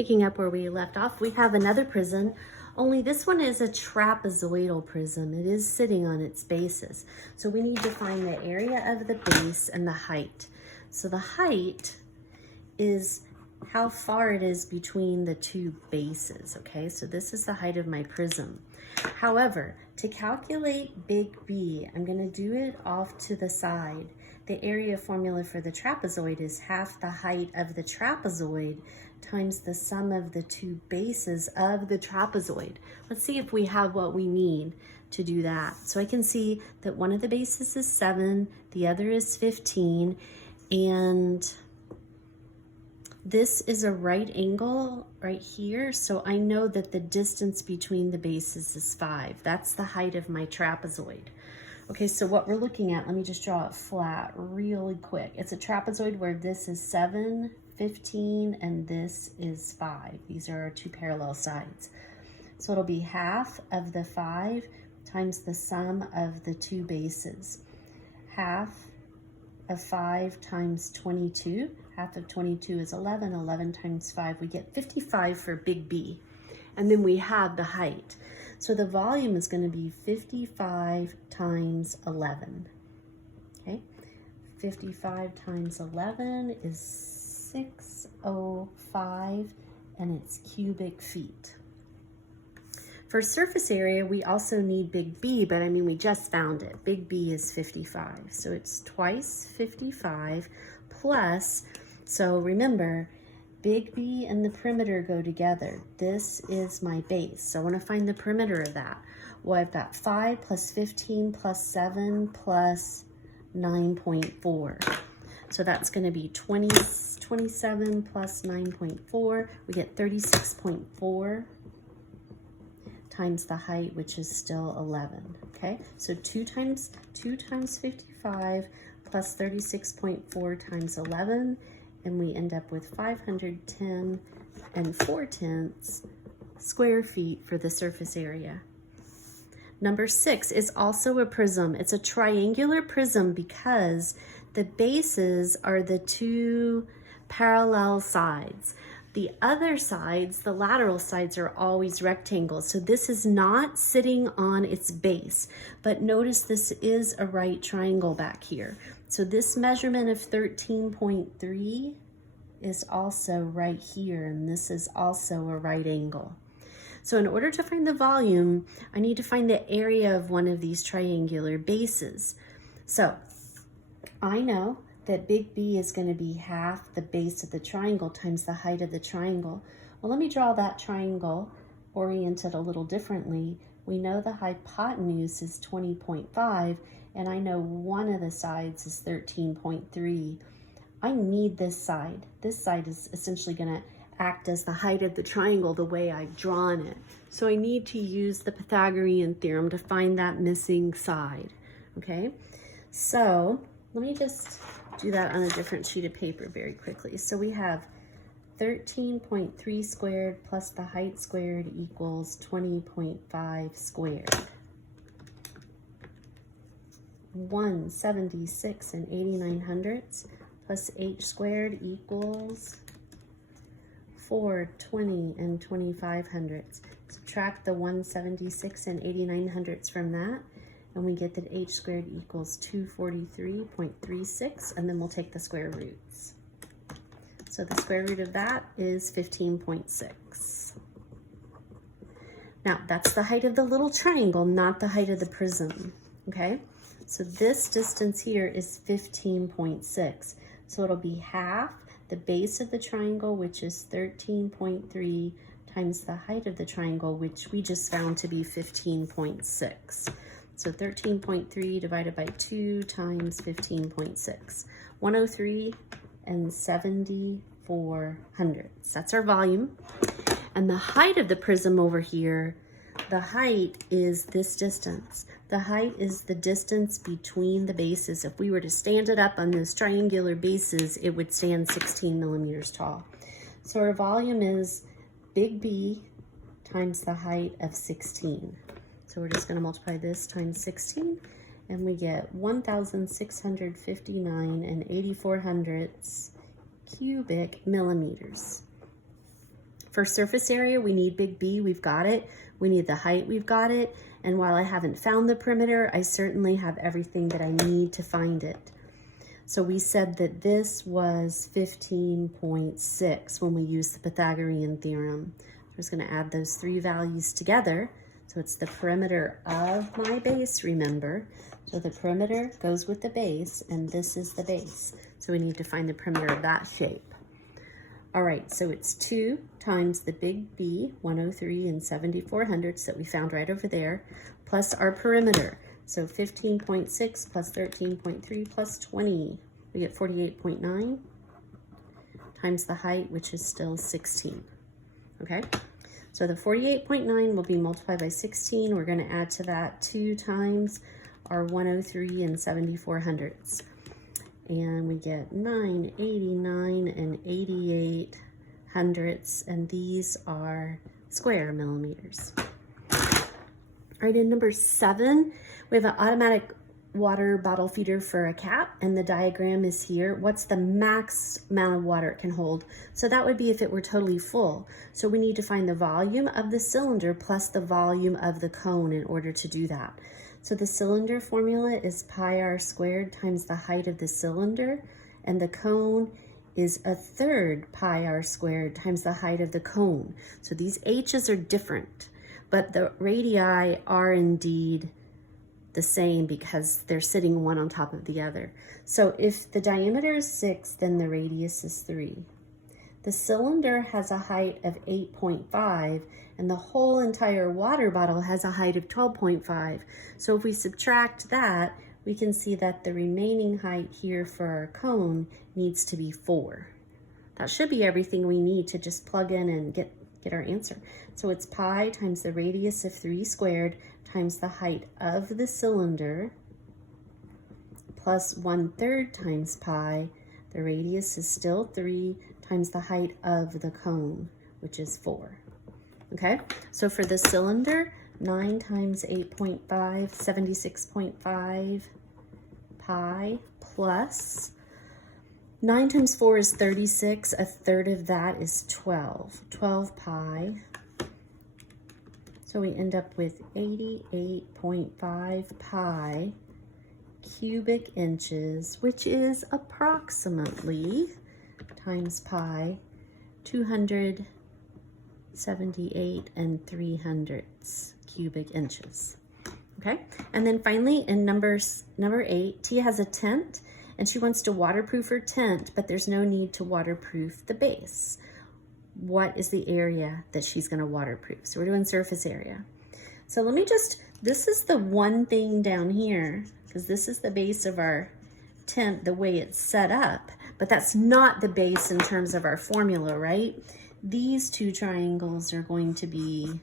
picking up where we left off, we have another prism, only this one is a trapezoidal prism. It is sitting on its bases. So we need to find the area of the base and the height. So the height is how far it is between the two bases, okay? So this is the height of my prism. However, to calculate big B, I'm gonna do it off to the side. The area formula for the trapezoid is half the height of the trapezoid times the sum of the two bases of the trapezoid. Let's see if we have what we need to do that. So I can see that one of the bases is 7, the other is 15, and this is a right angle right here, so I know that the distance between the bases is 5. That's the height of my trapezoid. Okay, so what we're looking at, let me just draw it flat really quick. It's a trapezoid where this is 7, 15, and this is 5. These are our two parallel sides. So it'll be half of the 5 times the sum of the two bases. Half of 5 times 22. Half of 22 is 11. 11 times 5, we get 55 for big B. And then we have the height. So the volume is going to be 55 times 11. Okay, 55 times 11 is 605, and it's cubic feet. For surface area, we also need big B, but I mean, we just found it. Big B is 55. So it's twice 55 plus, so remember, big B and the perimeter go together. This is my base. So I want to find the perimeter of that. Well, I've got 5 plus 15 plus 7 plus 9.4. So that's going to be 27 plus 9.4. We get 36.4 times the height, which is still 11. Okay, so 2 times 55 plus 36.4 times 11. And we end up with 510 4/10 square feet for the surface area. Number 6 is also a prism. It's a triangular prism because the bases are the two parallel sides. The other sides, the lateral sides, are always rectangles. So this is not sitting on its base, but notice this is a right triangle back here. So this measurement of 13.3 is also right here, and this is also a right angle. So in order to find the volume, I need to find the area of one of these triangular bases. So I know that big B is going to be half the base of the triangle times the height of the triangle. Well, let me draw that triangle oriented a little differently. We know the hypotenuse is 20.5, and I know one of the sides is 13.3. I need this side. This side is essentially going to act as the height of the triangle the way I've drawn it. So I need to use the Pythagorean theorem to find that missing side. Okay, so let me just do that on a different sheet of paper very quickly. So we have 13.3 squared plus the height squared equals 20.5 squared. 176 and 89 plus h squared equals 420 and 25 hundredths. Subtract the 176 and 89 from that, and we get that h squared equals 243.36, and then we'll take the square roots. So the square root of that is 15.6. Now, that's the height of the little triangle, not the height of the prism, okay? So this distance here is 15.6. So it'll be half the base of the triangle, which is 13.3, times the height of the triangle, which we just found to be 15.6. So 13.3 divided by 2 times 15.6. 103 and 74 hundredths. That's our volume. And the height of the prism over here, the height is this distance. The height is the distance between the bases. If we were to stand it up on those triangular bases, it would stand 16 millimeters tall. So our volume is big B times the height of 16. So we're just going to multiply this times 16, and we get 1,659 and 84 hundredths cubic millimeters. For surface area, we need big B, we've got it. We need the height, we've got it. And while I haven't found the perimeter, I certainly have everything that I need to find it. So we said that this was 15.6 when we used the Pythagorean theorem. I'm just going to add those three values together. So it's the perimeter of my base, remember. So the perimeter goes with the base, and this is the base. So we need to find the perimeter of that shape. All right, so it's 2 times the big B, 103 and 74 hundredths that we found right over there, plus our perimeter. So 15.6 plus 13.3 plus 20. We get 48.9 times the height, which is still 16. Okay, so the 48.9 will be multiplied by 16. We're going to add to that 2 times our 103 and 74 hundredths. And we get 9, 89, and 88 hundredths, and these are square millimeters. All right, in number 7, we have an automatic water bottle feeder for a cap, and the diagram is here. What's the max amount of water it can hold? So that would be if it were totally full. So we need to find the volume of the cylinder plus the volume of the cone in order to do that. So the cylinder formula is pi r squared times the height of the cylinder, and the cone is 1/3 pi r squared times the height of the cone. So these h's are different, but the radii are indeed the same because they're sitting one on top of the other. So if the diameter is 6, then the radius is 3. The cylinder has a height of 8.5, and the whole entire water bottle has a height of 12.5. So if we subtract that, we can see that the remaining height here for our cone needs to be 4. That should be everything we need to just plug in and get our answer. So it's pi times the radius of 3 squared times the height of the cylinder plus 1/3 times pi. The radius is still 3 times the height of the cone, which is 4. Okay, so for the cylinder, 9 times 8.5, 76.5 pi plus 9 times 4 is 36. 1/3 of that is 12. 12 pi. So we end up with 88.5 pi cubic inches, which is approximately times pi 278 3/3 cubic inches. Okay, and then finally in number 8, Tia has a tent and she wants to waterproof her tent, but there's no need to waterproof the base. What is the area that she's going to waterproof? So we're doing surface area. So let me this is the one thing down here, because this is the base of our tent, the way it's set up, but that's not the base in terms of our formula, right? These two triangles are going to be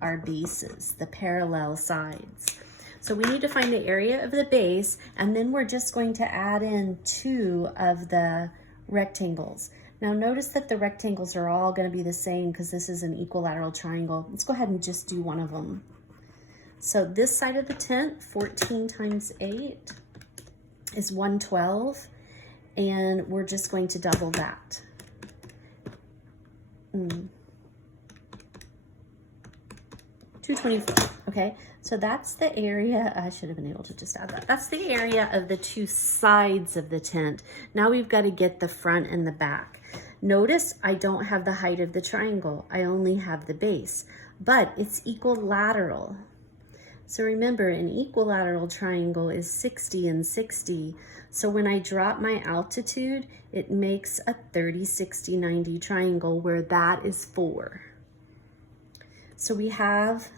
our bases, the parallel sides. So we need to find the area of the base, and then we're just going to add in 2 of the rectangles. Now notice that the rectangles are all going to be the same because this is an equilateral triangle. Let's go ahead and just do one of them. So this side of the tent, 14 times 8 is 112, and we're just going to double that. 224. Okay, so that's the area. I should have been able to just add that. That's the area of the 2 sides of the tent. Now we've got to get the front and the back. Notice I don't have the height of the triangle. I only have the base, but it's equilateral. So remember, an equilateral triangle is 60 and 60. So when I drop my altitude, it makes a 30, 60, 90 triangle where that is 4. So we have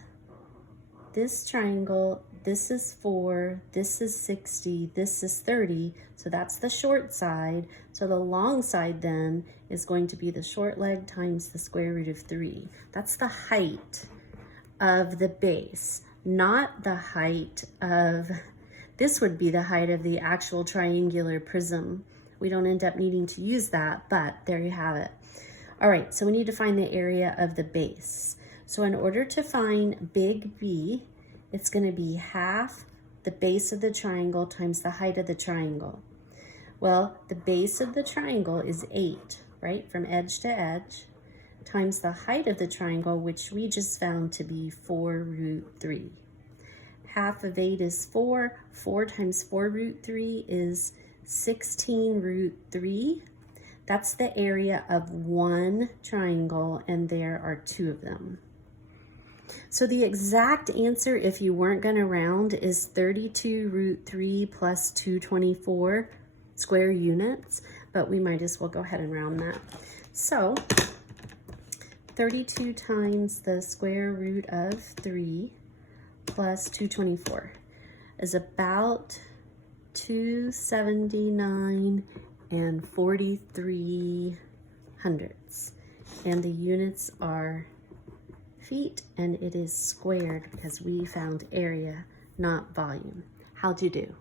this triangle, this is 4, this is 60, this is 30, so that's the short side. So the long side then is going to be the short leg times the square root of 3. That's the height of the base, not the height of, this would be the height of the actual triangular prism. We don't end up needing to use that, but there you have it. All right, so we need to find the area of the base. So in order to find big B, it's going to be half the base of the triangle times the height of the triangle. Well, the base of the triangle is 8, right, from edge to edge, times the height of the triangle, which we just found to be 4 root 3. Half of 8 is 4. 4 times 4 root 3 is 16 root 3. That's the area of one triangle, and there are 2 of them. So the exact answer, if you weren't going to round, is 32 root 3 plus 224 square units, but we might as well go ahead and round that. So 32 times the square root of 3 plus 224 is about 279 and 43 hundredths. And the units are feet, and it is squared because we found area, not volume. How'd you do?